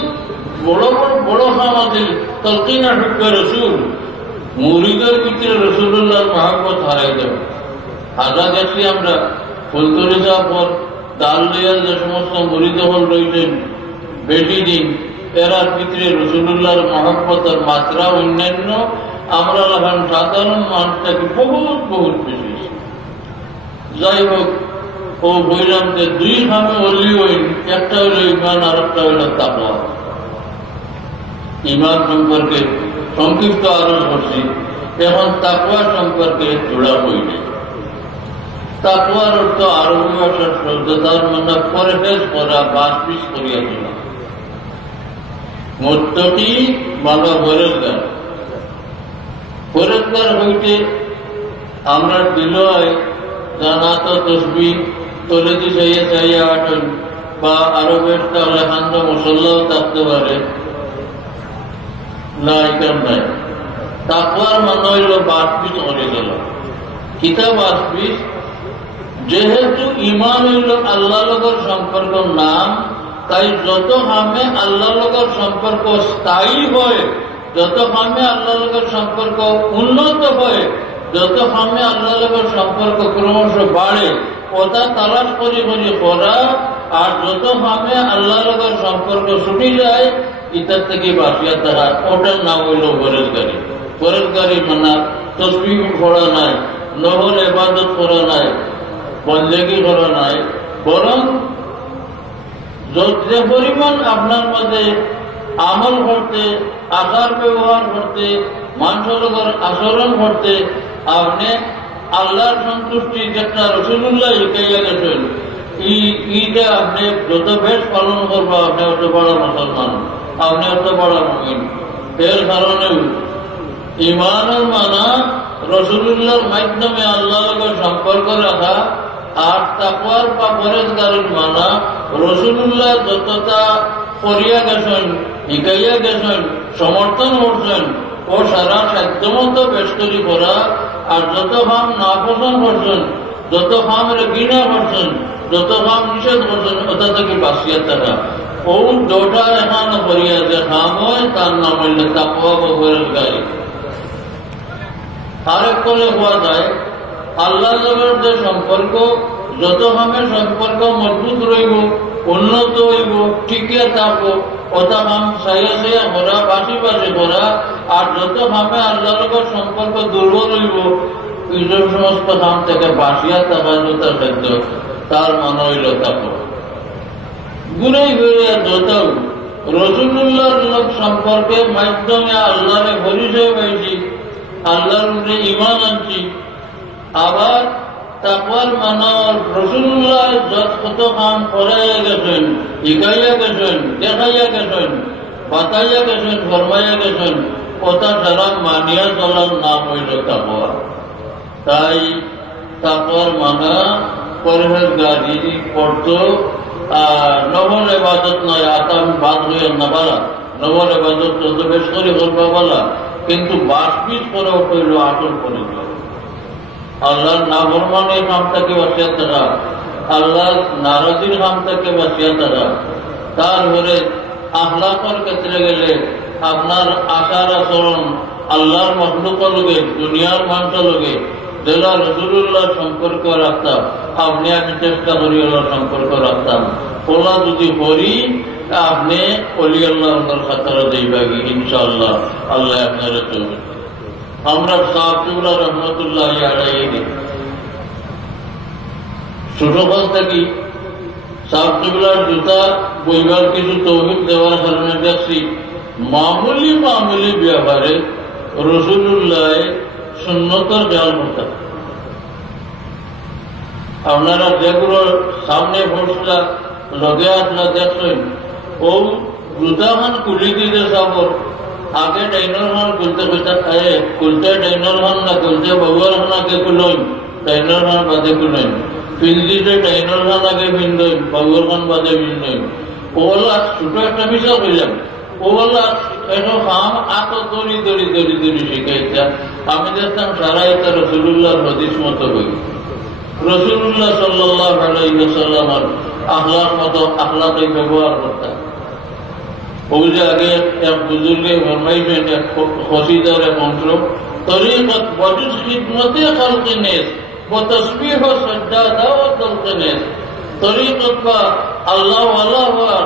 বড় বড় বড় আমাদের তলকিনা ঢুকবে রসুল, মুরিদের ভিতরে রাসূলুল্লাহর মহব্বত হারাই দেবে। হাজা দেখছি আমরা ফুলতলি যাওয়ার পর দারুলিয়ার যে সমস্ত মুরিদ হল রয়েছেন বেশি দিন, এরার ভিতরে রাসূলুল্লাহর মহব্বতের মাত্রা অন্যান্য আমরা এখন সাধারণ মানুষটাকে বহুত বহুত বেশি। যাই হোক, ও বললাম যে দুই ভাবে অলি হইন, একটা হইল ইমান আর একটা হইল তাকওয়া। ইমান সম্পর্কে সংক্ষিপ্ত আরোপ করছি, এখন তাকওয়া সম্পর্কে জোড়া হইনি। তাকওয়ার অর্থ আরবি ভাষার শব্দতার মানে পরহেজ করা, বাসপিস করিয়া তোলা। মুত্তাকি মানে পরেজগার। পরেজগার হইতে আমরা বিলয় জানাত তসবিহ তোলে দি চাইয়া চাইয়া আটন, বা আরবের তাহলে হান্দ মুসল্লাও থাকতে পারে না, এখান নাই। তাকওয়ার মানে হইল বাসপিস করে তোলা। কিতাব বাসপিস, যেহেতু ইমান হইল আল্লাহ লগর সম্পর্ক নাম, তাই যত হামে আল্লাহ লগর সম্পর্ক স্থায়ী হয়, যত হামে আল্লাহ লগর সম্পর্ক উন্নত হয়, যত হামে আল্লাহ লগর সম্পর্ক ক্রমশ বাড়ে, ওটা তালাশ করি করি করা। আর যত হামে আল্লাহ লগর সম্পর্ক ছুটি যায়, ইতার থেকে বাসিয়া তারা, ওটার নাম হইল পরেজগারি। পরেজগারি মানে তসবিহ পড়া নাই, নহর ইবাদত করা নাই, বন্দেগি করা নাই, বরং যে পরিমাণ আপনার মধ্যে আমল করতে, আচার ব্যবহার করতে, মানুষের আচরণ করতে আপনি আল্লাহর সন্তুষ্টি যেটা রাসূলুল্লাহ শিখাইয়া গেছেন, ইটা আপনি যত বেশ পালন করবো আপনি অত বড় মুসলমান, আপনি অত বড় মুমিন। এর কারণে ইমানের মানা রাসূলুল্লাহর মাধ্যমে আল্লাহর সম্পর্ক রাখা, আর তাকওয়ার বা পরেজগারের মানা রাসূলুল্লাহ যতটা করিয়া গেছেন, শিখাইয়া গেছেন, সমর্থন করছেন ও সারা সাধ্যমতো বেষ্টরি করা, আর যত কাম না পছন্দ করছেন, যত কামের ঘৃণা করছেন, যত কাম নিষেধ করছেন ওটা থেকে বাঁচিয়া থাকা। ও দুটা এখানে করিয়া যে কাম হয় তার নাম হইলে তাকওয়া বা পরেজগারি। আরেক করে হওয়া যায় আল্লাহ লগের যে সম্পর্ক, যত কামের সম্পর্ক মজবুত রইব, উন্নত হইব, টিকিয়া থাকবো, ওটা কাম সাইয়া সাইয়া করা, বাসি বাসি করা। আর যত কামে আল্লাহ লগের সম্পর্ক দুর্বল হইব, এই সমস্ত কাম থেকে বাসিয়া থাকা যত সাধ্য তার মনে হইল তাকওয়া। ঘুরাই ঘুরিয়া যত রাসূলুল্লাহর লোক সম্পর্কের মাধ্যমে আল্লাহরে পরিচয় পাইছি, আল্লাহর উপরে ঈমান আনছি। আবার তাকওয়ার মানা রাসূলুল্লাহ যত কাম করাইয়া গেছেন, শিখাইয়া গেছেন, দেখাইয়া গেছেন, বাতাইয়া গেছেন, ফরমাইয়া গেছেন, ওটা সারা মানিয়া চলার নাম হইল তাকওয়া। তাই তাকওয়ার মানা পরহেজগারি করতো। নবল ইবাদত নয়, আতাম বাদ হইয়া না বলা, নবল ইবাদত যত বেশ করে করবা বলা, কিন্তু বাসবিজ করে হইল আসল পরিচয়। আল্লাহর নাফরমানের কাম থেকে বাঁচিয়া থাকা, আল্লাহর নারাজির কাম থেকে বাঁচিয়া থাকা। তারপরে আখলাকের ক্ষেত্রে গেলে আপনার আচার আচরণ আল্লাহর মখলুকের লগে, দুনিয়ার মানুষের লগে যারা রাসূলুল্লাহ সম্পর্ক রাখতাম, আপনি আমি চেষ্টা করি আল্লাহর সম্পর্ক রাখতাম। ওলা যদি করি আপনি অলি আল্লাহর খাতারে যাইবাগি ইনশাআল্লাহ। আল্লাহ আপনারা চলবে। আমরা সাহাবুল্লাহ রহমতুল্লাহ আলাইহি ছোটকাল থাকি সাহাবুল্লাহর জুতা বইবার কিছু তৌহিদ দেওয়ার কারণে দেখছি মামুলি ব্যাপারে রাসূলুল্লাহ সুন্নতের খেয়াল করতেন। আপনারা যেগুলো সামনে বসলা লগে আসলা দেখছেন, ও জুতাখান কুলি দিতে সাবর আগে ডাইনর খান খুলতে খুলতে ডাইনর খান না খুলতে বাবুয়ার খান আগে খুলইন, ডাইনর খান বাদে খুলইন, পিন্দিতে ডাইনর খান আগে পিন্দইন, বাবুয়ার খান বাদে পিন্দইন। ওলা ছোট একটা বিষয় কইলাম, ওলা এখন কাম আত দড়ি দড়ি দড়ি দড়ি শিখাইতা। আমি দেখতাম সারা এটা রাসূলুল্লাহর হাদিস মতো বই, রাসূলুল্লাহ সাল্লাল্লাহু আলাইহি ওয়াসাল্লামের আখলাক মতো আখলাকে ব্যবহার করতাম। ওই যে আগে এক বুজুর্গে ফরমাইছেন, এক খসিদার এক অংশ, তরিকত ওয়াজুজ খিদমতে খালকে নেস ওয়া তাসবিহ ওয়া সাজদা ওয়া তালকে নেস। তরিকত বা আল্লাহ ওয়ার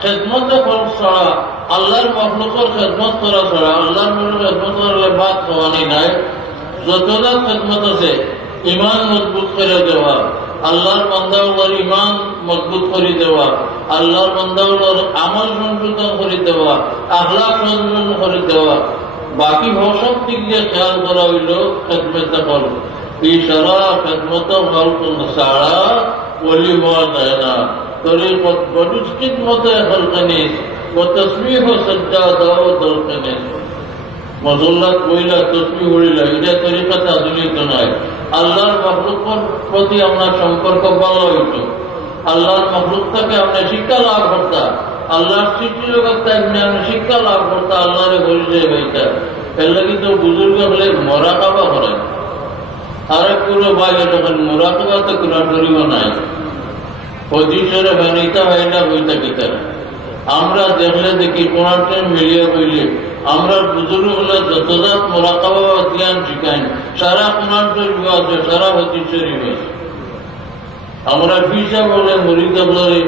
খেদমতে খলক ছাড়া, আল্লাহর মখলুকের খেদমত করা ছাড়া, আল্লাহর খেদমত করলে বাদ খাওয়ানি নাই। যতটা খেদমত আছে ইমান মজবুত করে দেওয়া, আল্লাহর বান্দাগুলোর ইমান মজবুত করে দেওয়া, আল্লাহর বান্দাগুলোর আমল সংশোধন করে দেওয়া, আখলাক সংশোধন করে দেওয়া, বাকি সব দিক দিয়ে খেয়াল করা হইল খেদমতে ফল। এই সারা খেদমত ফল ছাড়া ওলি হওয়া যায় না। তরিকত ওয়াজুজ খিদমতে খালকে নিস ওয়া তাসবিহ ওয়া সাজদা ওয়া তালকে নিস। মসল্লাত বইলা তসবিহ বলিলা, এটা তরিকাতে আধুনিক নয়। আল্লাহর মখলুকের প্রতি আপনার সম্পর্ক ভালো হইত, আল্লাহর মখলুক থেকে আপনি শিক্ষা লাভ করতা, আল্লাহর সৃষ্টি জগৎ আপনি শিক্ষা লাভ করতা, আল্লাহরে পরিচয় পাইতা। এর লাগে তো বুজুর্গ হলে মোরাকাবা করেন। আরেক পুরো বাইরে যখন মোরাকাবা তো কোরআন শরীফ নাই, হদিসের বানিতা ভাইনা বইতা কিতারা আমরা দেখলে দেখি কোরআন মিলিয়ে বইলে আমরা বুজুর্গ হলে যতজাত মোরাকাবা জ্ঞান শিখাই, সারা কোরআন শরীফ আছে, সারা হাদিস শরীফ আছে। আমরা ফিসা বলে মুরিদ বলে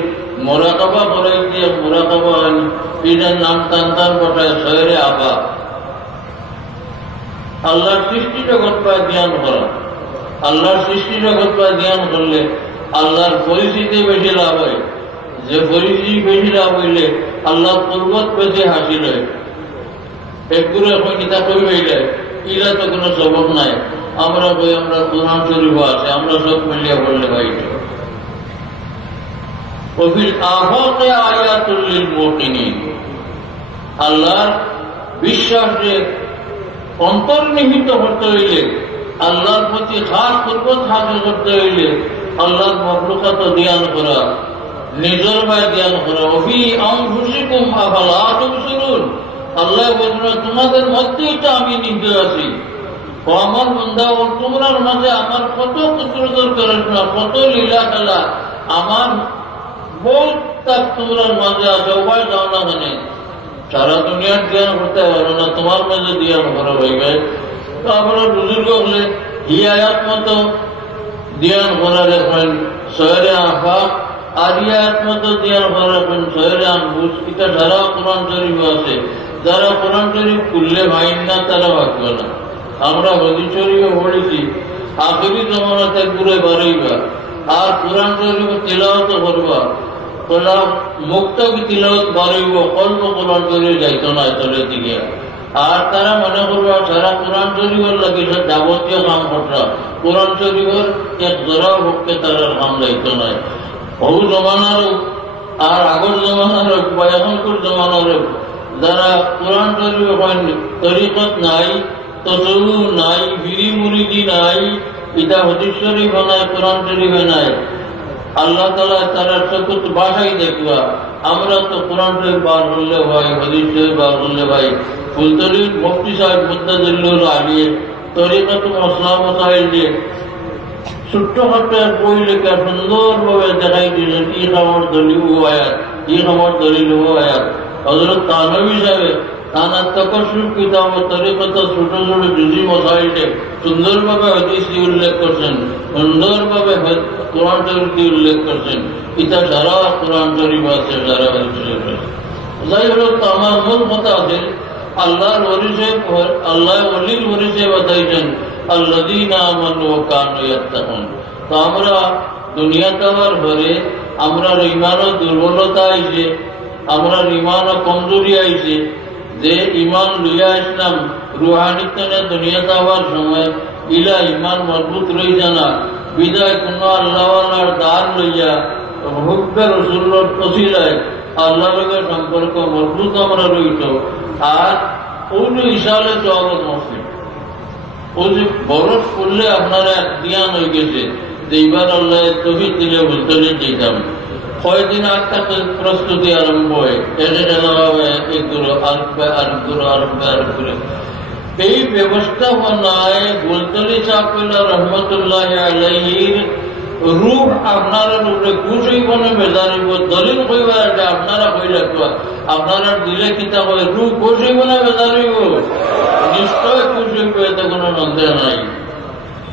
মোরাকাবা করাই দিয়ে মোরাকাবা এটার নাম টান টান পাঠায় শহরে আবা। আল্লাহর সৃষ্টি জগৎ পায় জ্ঞান করা, আল্লাহর সৃষ্টি জগৎ পায় জ্ঞান করলে আল্লাহর পরিস্থিতি বেশি লাভ হয়। যে পরিস্থিতি বেশি লাভ হইলে আল্লাহ পূর্বত বেশি হাসিল হয়। একগুলো এখন কিতাব কই হইলে ইরা তো কোনো সবক নাই। আমরা বই আমরা কোরআন শরীফ আছে, আমরা সব মিলিয়ে বললে ভাই ওফিল আফাকে আয়াতুল লিল মুকিনিন। আল্লাহর বিশ্বাসে অন্তর্নিহিত হতে হইলে, আল্লাহর প্রতি খাস কুরবত হাসিল করতে হইলে আল্লাহর মখলুকাত ধ্যান করা, নিজের ভাই ধ্যান করা। ওফি আনফুসিকুম আফালা তুবসিরুন। আল্লাহ বলছেন তোমাদের মধ্যেই তো আমি নিজে আছি। ও আমার বন্ধা, ও তোমরার মাঝে আমার কত কুসরতের কারণা, কত লীলা খেলা, আমার বহুত তাক তোমরার মাঝে আছে। উপায় যাও না মানে সারা দুনিয়ার জ্ঞান করতে পারো না, তোমার মাঝে ধ্যান করা হয়ে গেছে। তো আমরা বুজুর্গ হলে ই আয়াত মতো ধ্যান করা রাখবেন শহরে আফাক, আর ই আয়াত মতো ধ্যান করা রাখবেন শহরে আনফুস। এটা যারা কোরআন শরীফ আছে, যারা কোরআন শরীফ খুললে ভাইন না তারা ভাববে না। আমরা হাদিস শরীফে পড়েছি আখিরি জমানাতে ঘুরে বাড়াইবা আর কোরআন শরীফ তিলাওয়াত করবা, মুক্ত তিলাওয়াত বাড়াইব, কল্প কোরআন শরীফ যাইতো না এতলে দিকে। আর তারা মনে করবা সারা কোরআন শরীফের লাগে যাবতীয় কাম করতা, কোরআন শরীফের এক জোড়াও পক্ষে তারা কাম যাইতো না। বহু জমানারও আর আগর জমানার বা এখনকার জমানার যারা কোরআন শরীফ তরিকত নাই, তসুর নাই, বিড়ি মুরিদি নাই, ইটা হাদিস শরীফ নাই, কোরআন শরীফে নাই, আল্লাহ তাআলা তারা চকুত ভাষাই দেখবা। আমরা তো কোরআন শরীফ বার করলে ভাই, হাদিস শরীফ বার করলে ভাই, ফুলতলির মুফতি সাহেব মুদ্দাজিল্লুল আলিয়ে তরিকত মসলা মসাইল দিয়ে ছোট্টখাট্ট এক বই লেখা সুন্দরভাবে দেখাই দিলেন ই খবর দলিল ও আয়াত, ই খবর দলিল ও আয়াত। হযরত থানভী সাহেব তানা তাকাসসুর কিতাব তরিকত ছোট ছোট জুজি মসাইলে সুন্দরভাবে হাদিস উল্লেখ করছেন, সুন্দরভাবে কোরআন শরীফ উল্লেখ করছেন। এটা সারা কোরআন শরীফ আছে, সারা হাদিস শরীফ আছে। যাই হোক, তো আমার মূল কথা আছে আল্লাহর ওলি সাহেব, আল্লাহ ওলির ওলি সাহেব বাতাইছেন আল্লাযীনা আমানু ওয়া কানু ইয়াত্তাকুন। তো আমরা দুনিয়াতে আবার পরে আমরা ইমানও দুর্বলতা আইছে, আমরা ইমানও কমজোরি আইছে। যে ইমান লইয়া আসলাম রুহানিতনে দুনিয়াতে আবার সময় ইলা ইমান মজবুত রই জানা বিদায় কোন আল্লাহওয়ালার দ্বার লইয়া হুব্বে রাসূলুল্লাহর ওসিলায় আল্লাহর লগে সম্পর্ক মজবুত আমরা রইত। আর ওই ইশারে চলত মসজিদ ওই যে বরফ করলে আপনারা জ্ঞান হয়ে গেছে যে এবার আল্লাহ তৌহিদ দিলে বলতে যেতাম। কয়েকদিন আগ থেকে প্রস্তুতি আরম্ভ হয়, এই ব্যবস্থাপনায় গুলতলি সাহেব রহমতুল্লাহ আলাইহির রূপ আপনার উপরে খুশ হইব না বেজারিব, দলিল কইবা আপনারা কই রাখবা, আপনারা দিলে কিতা কয় রূপ খুশ হইব না বেজারিব, নিশ্চয় খুশ হইব, এতে কোনো সন্দেহ নাই।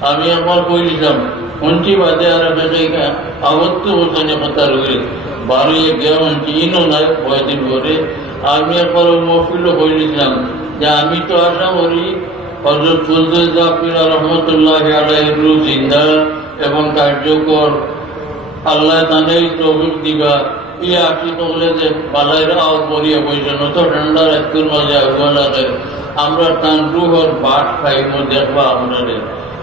আমি একবার কইলিলাম মঞ্চি বাদে আর আবত্ত হোসেনে কথা রইল বাড়িয়ে গিয়ে মঞ্চি ইনো নাই কয়েকদিন পরে আমি একবার মহফিলও কইলিছিলাম যে আমি তো আশা করি হযরত ফুলতুল পীর রহমতুল্লাহ আলাইহির রূহ জিন্দা এবং কার্যকর, আল্লাহ তানেই তৌফিক দিবা। ইয়ে আসি তলে যে বালাইর আও পরিয়ে বইছেন তো ঠান্ডার একটুর মাঝে আগুয়ালাকে আমরা তান রুহর বাট খাইব দেখবা আমরা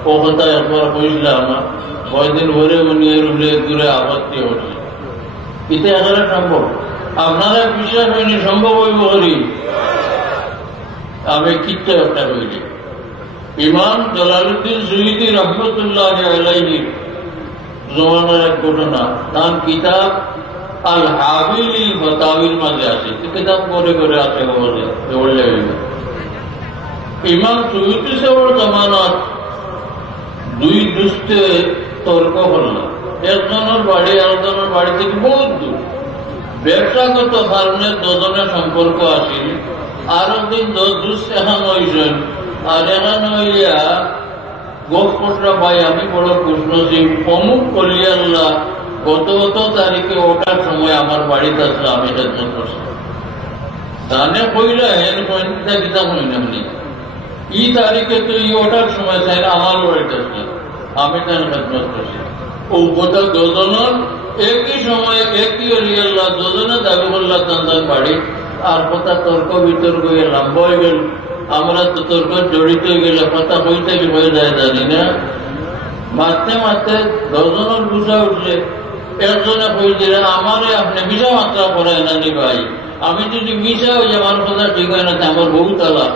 ও কথা একবার কইছিলাম। কয়েকদিন ভরে উনি রুলে দূরে আপত্তি হচ্ছে, এটা এখানে সম্ভব। আপনারা বিশ্বাস হয়নি সম্ভব হইব করি আমি কিচ্ছু একটা কইলি। ইমাম জালালউদ্দিন সুয়ুতী রহমতুল্লাহ আলাইহির জমানার এক ঘটনা, তার কিতাব আল হাবিলি ফতাওয়ির মাঝে আছে, কিতাব করে করে আছে বললে ইমাম সুয়ুতী সাহেবের জমানাত দুই দুষ্টে তর্ক করলাম। একজনের বাড়ি আরেকজনের বাড়ি থেকে বহুত দূর, ব্যবসাগত কারণে দুজনের সম্পর্ক আসিল। আর একদিন দুষ্ট এখান হয়েছেন, আর এখান হইয়া গোপরা ভাই আমি বড় খুশনসিব, অমুক কলিয়াল্লাহ গত তারিখে ওঠার সময় আমার বাড়িতে আসলে আমি খেদমত করছি। তানে কইলা হেন কইটা কিতাব হইনি আপনি ই তারিখে তো ই ওঠার সময় চাই আমার বাড়িতে আসলে আমি তার খেদমত করছি। ও গোটা দুজনের একই সময় একই অলিয়াল্লাহ দুজনে দাবি করলাম তার বাড়ি। আর কথা তর্ক বিতর্ক লম্বা হয়ে গেল, আমরা তো তর্ক জড়িত হয়ে গেলে কথা কইতে কি হয়ে যায় জানি না। মারতে মারতে দুজনের বুঝা উঠলে একজনে কই দিলেন আমারে আপনি মিশা মাত্রা করায় না নি ভাই, আমি যদি মিশা হই আমার কথা ঠিক হয় না, আমার বহু তালা,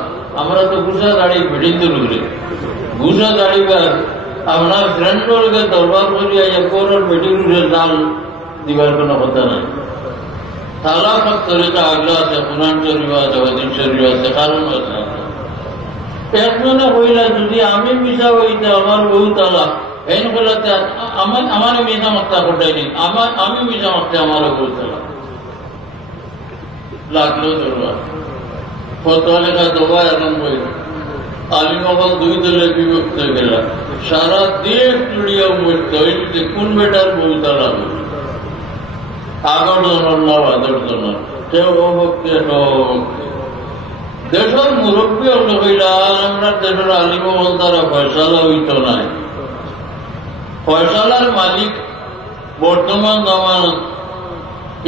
আমরা তো গুছা দাঁড়ি ফিটিং তুলি গুছা দাঁড়িবার আপনার ফ্রেন্ডকে দরবার করিয়া একর মিটিং জাল দিবার কোনো কথা নাই। তালা তরিকা আগলা আছে, কোরআন শরীফ আছে, হাদিস শরীফ আছে, কারণ আছে। একজনে কইলা যদি আমি মিশা হইতে আমার বহু তালা এন বলাতে আমার মিশা মাত্রা ঘটাইনি, আমি মিশা মাত্রা আমারও বহু তালা লাগলো চলবার ফতোয়া লেখা দোয়া এখন বই আলিমগল দুই দলে বিভক্ত হয়ে গেল। সারা দেশ জুড়িয়া মরত হইতে কোন বেটার বহু তালা আগর জনের না বাদর জনের কেউ অভক্তে দেশের মুরব্বী হলো হইলা আমরা দেশের আলিমগল তারা ফয়সালা হইত নাই। ফয়সালার মালিক বর্তমান জামানত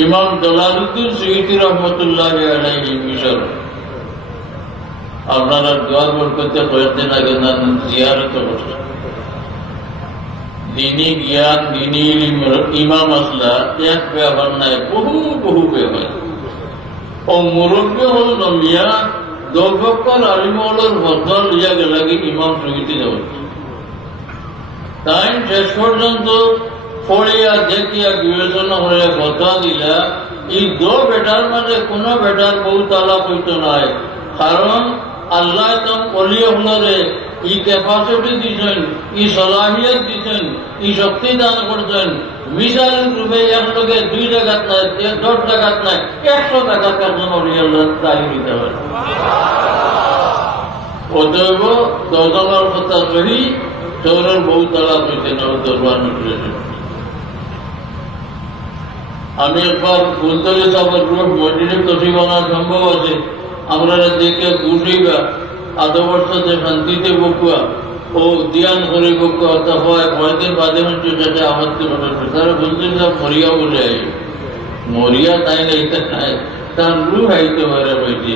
ইমাম জালালউদ্দিন সুয়ুতী রহমতুল্লাহ আলাইহি মিশর। আপনারা দোয়া বরকতে কয়েকদিন আগে জিয়ারত করছে। দিনী জ্ঞান, দিনী ইমাম আসলা এক ব্যবহার নাই, বহু বহু ব্যবহার। ও মুরব্বী হল নমিয়া দর্শকর আলিমলের ফতোয়া লিয়া গেলাগে ইমাম সুয়ুতী দেওয়া। তাই শেষ পর্যন্ত পড়িয়া দেখিয়া বিবেচনা করে ফতোয়া দিলা এই দো বেটার মাঝে কোন বেটার বহু তালা হইত নাই। কারণ আল্লাহ অলিয়রে ই ক্যাপাসিটি দিচ্ছেন, ই সলাহিয়ত দিচ্ছেন, ই শক্তি দান করছেন। মিসাল রূপে এক লোকে 2 জায়গাত নাই, 10 জায়গাত নাই, 100 জায়গাত একজন অলিয়াল্লাহ দায়ী দিতে পারে। অতএব দজনের কথা সহি শহরের বহু তালা হইতে না দরবার নির্দেশ। আমি একবার ফুলতলি সাহেবের রোড মসজিদে তসিব আনা সম্ভব আছে, আমরা দেখে বুঝিবা 8 বর্ষ শান্তিতে বকুয়া ও দিয়ান করে বকুয়া হয় 5 দিন বাদে যাতে আমার তারা ফুলতলি সাহেব মরিয়া বলে মরিয়া তাই না, এটা নাই তার রূপ আইতে পারে বলছি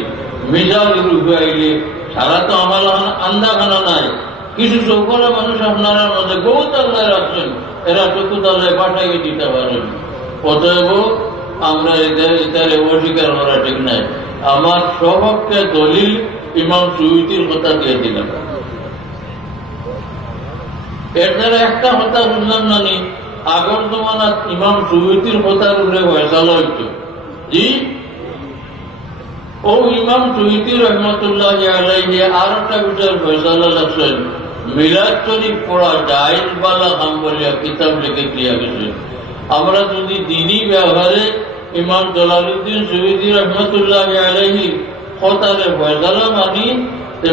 মিজাল রূপ আইলে সারা তো আমার আন্দাখানা নাই। কিছু সকল মানুষ আপনারা মধ্যে বহু তাল্লায় রাখছেন, এরা চকু তাল্লায় পাঠাইয়ে দিতে পারেন। অতএব আমরা এটারে অস্বীকার করা ঠিক নাই। আমার স্বপক্ষে দলিল ইমাম সুয়ুতীর কথা দিয়ে দিলাম। এর দ্বারা একটা কথা বুঝলাম না নি, আগর জমানাত ইমাম সুয়ুতীর কথার উপরে ফয়সালা হইত। জি ও ইমাম সুয়ুতী রহমতুল্লাহ আলাইহি আর একটা বিষয়ের ফয়সালা লাগছেন, মিলাদ শরীফ পড়া জায়েজ বালা কাম বলিয়া কিতাব লিখে দিয়া গেছে। আমরা যদি দিনী ব্যবহারে ইমাম জালালউদ্দিন সুয়ুতী রহমতুল্লাহ আলাইহি কথারে ফয়সালা মানি,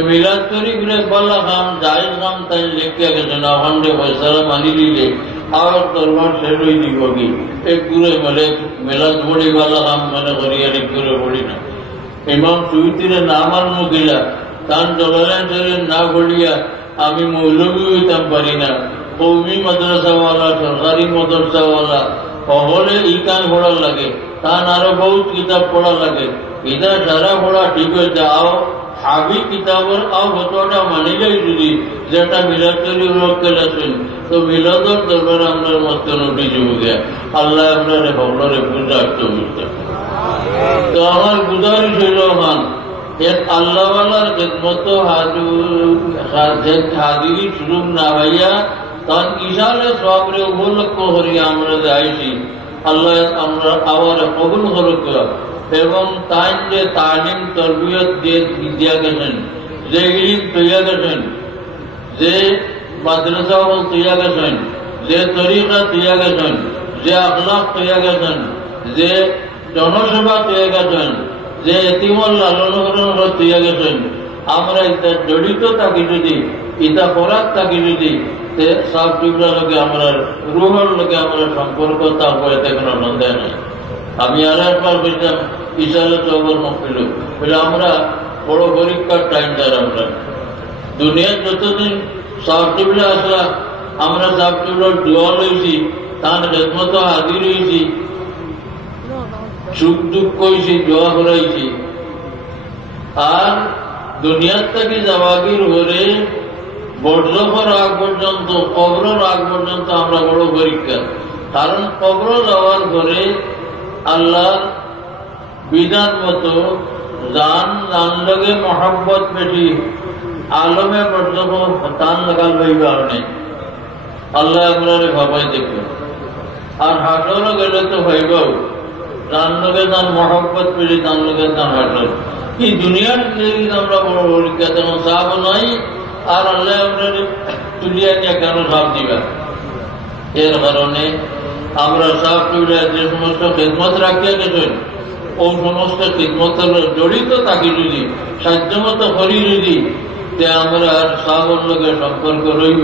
মিলাদ শরীফ রে বালা কাম জায়েজ কাম তাই লিখিয়া গেছে না, ওখানে ফয়সালা মানি দিলে আর দরবার শেষ হয়ে দিব কি এক দূরে মেলাদ বড়ি বালা কাম মনে করিয়া এক দূরে বড়ি না। ইমাম সুয়ুতীরে না মানমু গিলা তার জলালের না বলিয়া আমি মৌলবী হইতাম পারি না। কৌমি মাদ্রাসাওয়ালা, সরকারি মাদ্রাসাওয়ালা হলে ই কান পড়া লাগে, তান আরো বহুত কিতাব পড়া লাগে। এটা সারা পড়া ঠিক হয়েছে। আও হাবি কিতাবের আও হতোটা মানিলেই যদি যেটা মিলাদ শরীফ লোক গেলেছেন তো মিলাদর দরবারে আমরা মস্ত নটি যাব গিয়া আল্লাহ আপনারে ভগলরে পূজা বুঝতে। তো আমার গুজারিশ হইল মান এক আল্লাহওয়ালার খেদমত হাজিরি সুযোগ না ভাইয়া তখন ইশারে সবরে উপলক্ষ করিয়া আমরা যাইছি। আল্লাহ আমরা আবার কবুল করুক এবং তাই যে তালিম তরবিয়ত দিয়া গেছেন, যে ইলিম তৈয়া গেছেন, যে মাদ্রাসা তৈয়া গেছেন, যে তরিকা তৈয়া গেছেন, যে আখলাক তৈয়া গেছেন, যে জনসেবা তৈয়া গেছেন, যে এতিমল লালন পালন তৈয়া গেছেন, আমরা এটা জড়িত থাকি যদি, ইটা করার থাকি যদি সাফ টিবলার লোকে আমরা রুহর লোকে আমরা সম্পর্ক তারপরে কোনো সন্দেহ নেই। আমি আর একবার বলতাম ইশারা চৌবর মফিল বলে আমরা বড় পরীক্ষার টাইম দ্বার আমরা দুনিয়ার যতদিন সাফ টিবলা আসলা আমরা সাফ টিবলার দোয়া লইছি, তার খেদমত হাজির হয়েছি, সুখ দুঃখ হয়েছি, দোয়া করাইছি। আর দুনিয়ার থেকে যাওয়াগির হলে বর্জকর আগ পর্যন্ত, কবরের আগ পর্যন্ত আমরা বড় পরীক্ষা। কারণ কবর যাওয়ার পরে আল্লাহর বিধান মতো জান লগে মহব্বত বেশি আলমে পর্যন্ত টান লাগাল হইবার নেই। আল্লাহ আপনার ভাবাই দেখবে। আর হাসরও গেলে তো হইবাও জান লগে যান মহব্বত বেশি, জান লগে যান হাসর। এই দুনিয়ার আমরা বড় পরীক্ষা তেমন চাপ নাই, আর আল্লাহ আপনার তুলিয়া নিয়ে কেন চাপ দিবা? এর কারণে আমরা চাপ তুলিয়া যে সমস্ত খেদমত রাখিয়া গেছেন ও সমস্ত খেদমত জড়িত থাকি যদি সাধ্যমতো করি যদি আমরা আর সাহর লোকের সম্পর্ক রইব।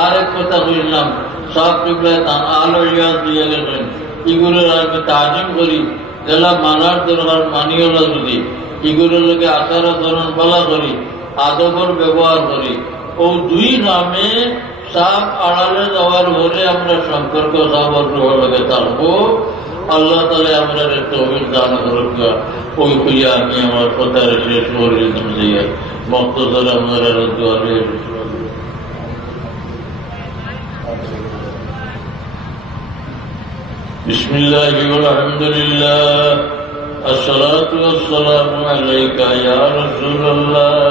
আর এক কথা বুঝলাম, সাপ টুকলায় আলো ইয়াদ দিয়ে গেছেন, এগুলোর আমি তাজিম করি, জেলা মানার দরকার মানিওলা যদি এগুলোর লোকে আচার আচরণ বলা করি, আদবর ব্যবহার করি। ও দুই নামে সাপ আড়ালে যাওয়ার ঘরে আমরা সম্পর্ক সাবর লোকে থাকবো। আল্লাহ তালে আমরা একটা অভিযান করবা। ওই খুঁজে আমি আমার কথা শেষ করে যাই মক্তসর আমরা দোয়ারে বিসমিল্লাহি ওয়াল হামদুলিল্লাহ আসসালাতু ওয়াসসালামু আলাইকা ইয়া রাসূলুল্লাহ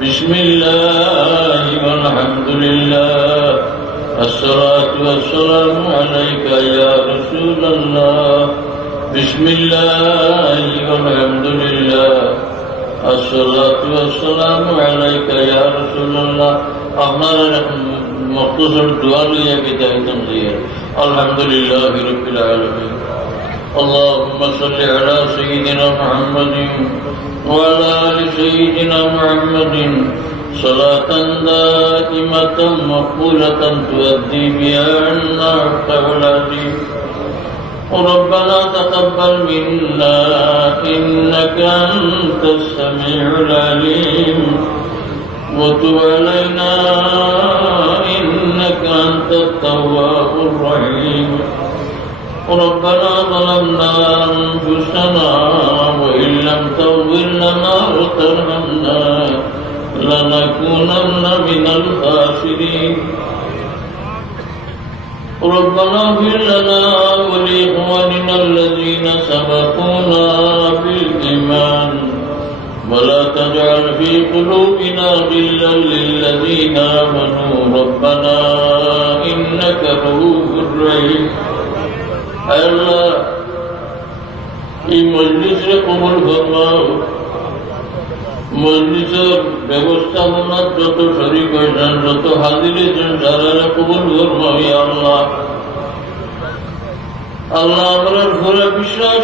বিসমিল্লাহি ওয়াল হামদুলিল্লাহ আসসালাতু ওয়াসসালামু আলাইকা ইয়া রাসূলুল্লাহ বিসমিল্লাহি ওয়াল হামদুলিল্লাহ আসসালাতু ওয়াসসালামু আলাইকা ইয়া রাসূলুল্লাহ। আপনারা মখতুসর দোয়া লইয়া বিদায় দিয়ে আলহামদুলিল্লাহি রাব্বিল আলামিন। اللهم صل على سيدنا محمد وعلى آل سيدنا محمد صلاة دائمة مقبولة تؤدي بها عنا العظيم. ربنا تقبل منا إنك أنت السميع العليم وتب علينا إنك أنت التواب الرحيم. ربنا ظلمنا أنفسنا وإن لم تغفر لنا وترحمنا لنكونن من الخاسرين. ربنا اغفر لنا ولإخواننا الذين سبقونا بالإيمان ولا تجعل في قلوبنا غلا للذين آمنوا ربنا إنك رؤوف رحيم. আল্লাহ এই মজলিসে কবুল ফরমাও। মজলিসের ব্যবস্থাপনার যত শরীক হয়েছেন, যত হাজির হয়েছেন, সারারে কবুল ফরমাও ইয়া আল্লাহ। আল্লাহ আমরা পুরো বিশ্বাস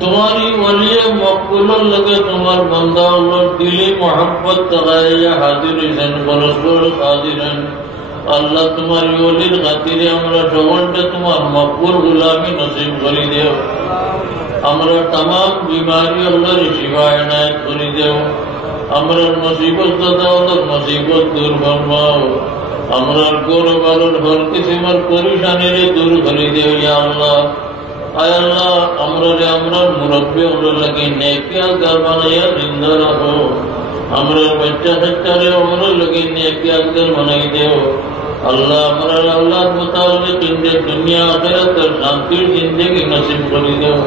তোমারই ওলিয়ে মকবুলের লগে তোমার বান্দা আল্লাহর দিলে মহব্বত তাকাইয়া হাজির হয়েছেন, পরস্পর হাজির হন। আল্লাহ তোমার ওলির খাতিরে আমরা সকলটা তোমার মকবুল গুলামি নসিব করে দেও। আমরা তাম বিমারি আল্লাহর শিফা এনায়েত করে দেও। আমরা মুসিবত দাদাওয়ার মুসিবত দূর ফরমাও। আমরা গৌরব আলোর হর কিসিমের পরিশানিরে দূর করে দেও ইয়া আল্লাহ। আয় আল্লাহ আমরা মুরব্বী আমরা লাগে নেকিয়াল গার বানাইয়া জিন্দা রাখো। আমরা বাচ্চা কাচ্চারে আমরা লাগে নেকিয়াল গার বানাই দেও। আল্লাহ আমরা আল্লাহ মুতাবিক ইনদে দুনিয়া আখিরাতের শান্তির জিন্দেগি নসিব করে দেও।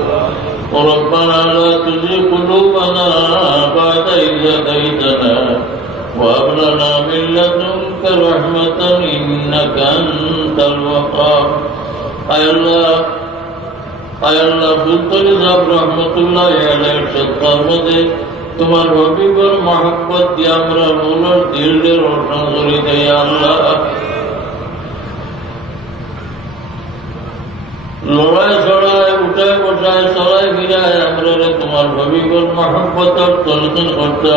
ربنا لا تزغ قلوبنا بعد إذ هديتنا وهب لنا من لدنك رحمة إنك أنت الوهاب. আয় আল্লাহ ফুলতলি সাহেব রহমতুল্লাহ আলাইহির সদকার মধ্যে তোমার হবিবর মহব্বত দিয়ে আমরা মৌলার দিলকে রোশন করে দেই আল্লাহ। লড়াই ছড়ায় উঠায় বসায় চড়াই ফিরায় আমরা তোমার হবিবর মহব্বতের তলকিন করতে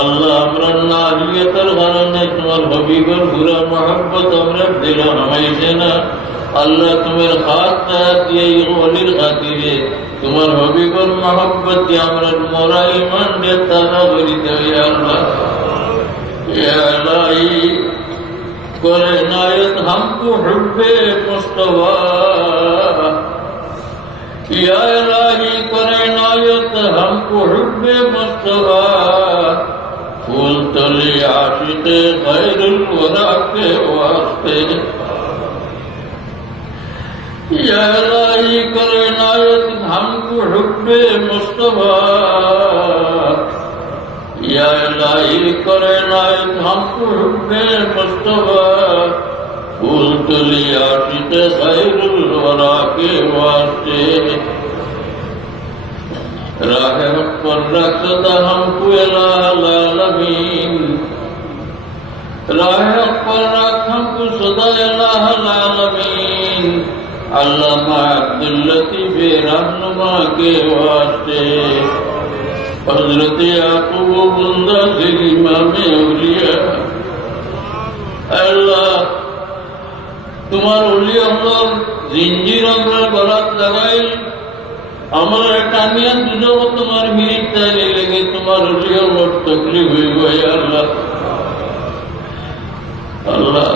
আল্লাহ। আমরা নাহিয়তের কারণে তোমার হবিবর ঘুরা মহব্বত আমরা দিল নামাইছে না আল্লাহ। তোমার খাস দিয়ে ওলির খাতিরে তোমার হবিবর মহব্বত দিয়ে আমরা মোরা ইমান দিয়ে তাজা করিতে হই আল্লাহ। করে নায়ত হামকো হুব্বে মুস্তফা ইয়া ইলাহি করে নায়ত হামকো হুব্বে মুস্তফা ফুল তলি আশিকে গায়রুল ওরা কে ওয়াস্তে या इलाही कर इनायत हमको हुब्बे मुस्तफा या इलाही कर इनायत हमको हुब्बे मुस्तफा फूल तुली आशिक खैरुल वरा के वास्ते राह पर रख सदा हमको इलाहल आलमीन राह पर रख हमको सदा इलाहल आलमीन अल्लामा अब्दुल लतीफ रहनुमा के वास्ते हजरत याकूब बंदा से इमामे औलिया अल्लाह तुम्हार औलिया जिंजीर गलात लगाई हमारा टानिया तुझो तुम्हार मिनट तैयारी लगे तुम्हार औलिया बहुत तकलीफ हुई गई अल्लाह अल्लाह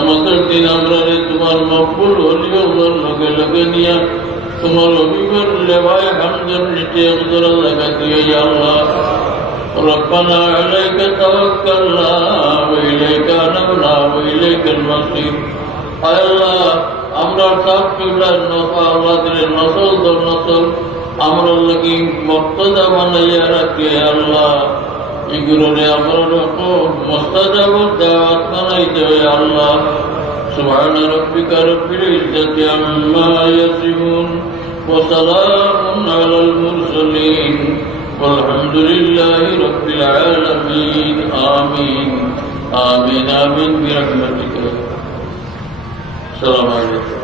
আমাদের দিন আমরা তোমার মকবুল হলিও লগে লগে নিয়ে তোমার অভিভর লেবায় হামদের নিচে অন্তরা লাগা দিয়ে আল্লাহ রব্বানা আলাইকা তাওয়াক্কালনা ওয়া ইলাইকা আনাবনা ওয়া ইলাইকাল মাসির আল্লাহ আমরা সব কিবলার নফা আওলাদের নসল দর নসল আমরা লাগি মুক্তদা বানাইয়া রাখে আল্লাহ এগুলোরে আমরা মুস্তাজাব দাওয়াত বানাইতে হয় আল্লাহ সুবহান রাব্বিকা রব্বিল ইজ্জাতি আম্মা ইয়াসিফুন ওয়া সালামুন আলাল মুরসালিন والحمد لله رب العالمين آمين آمين آمين برحمتك السلام عليكم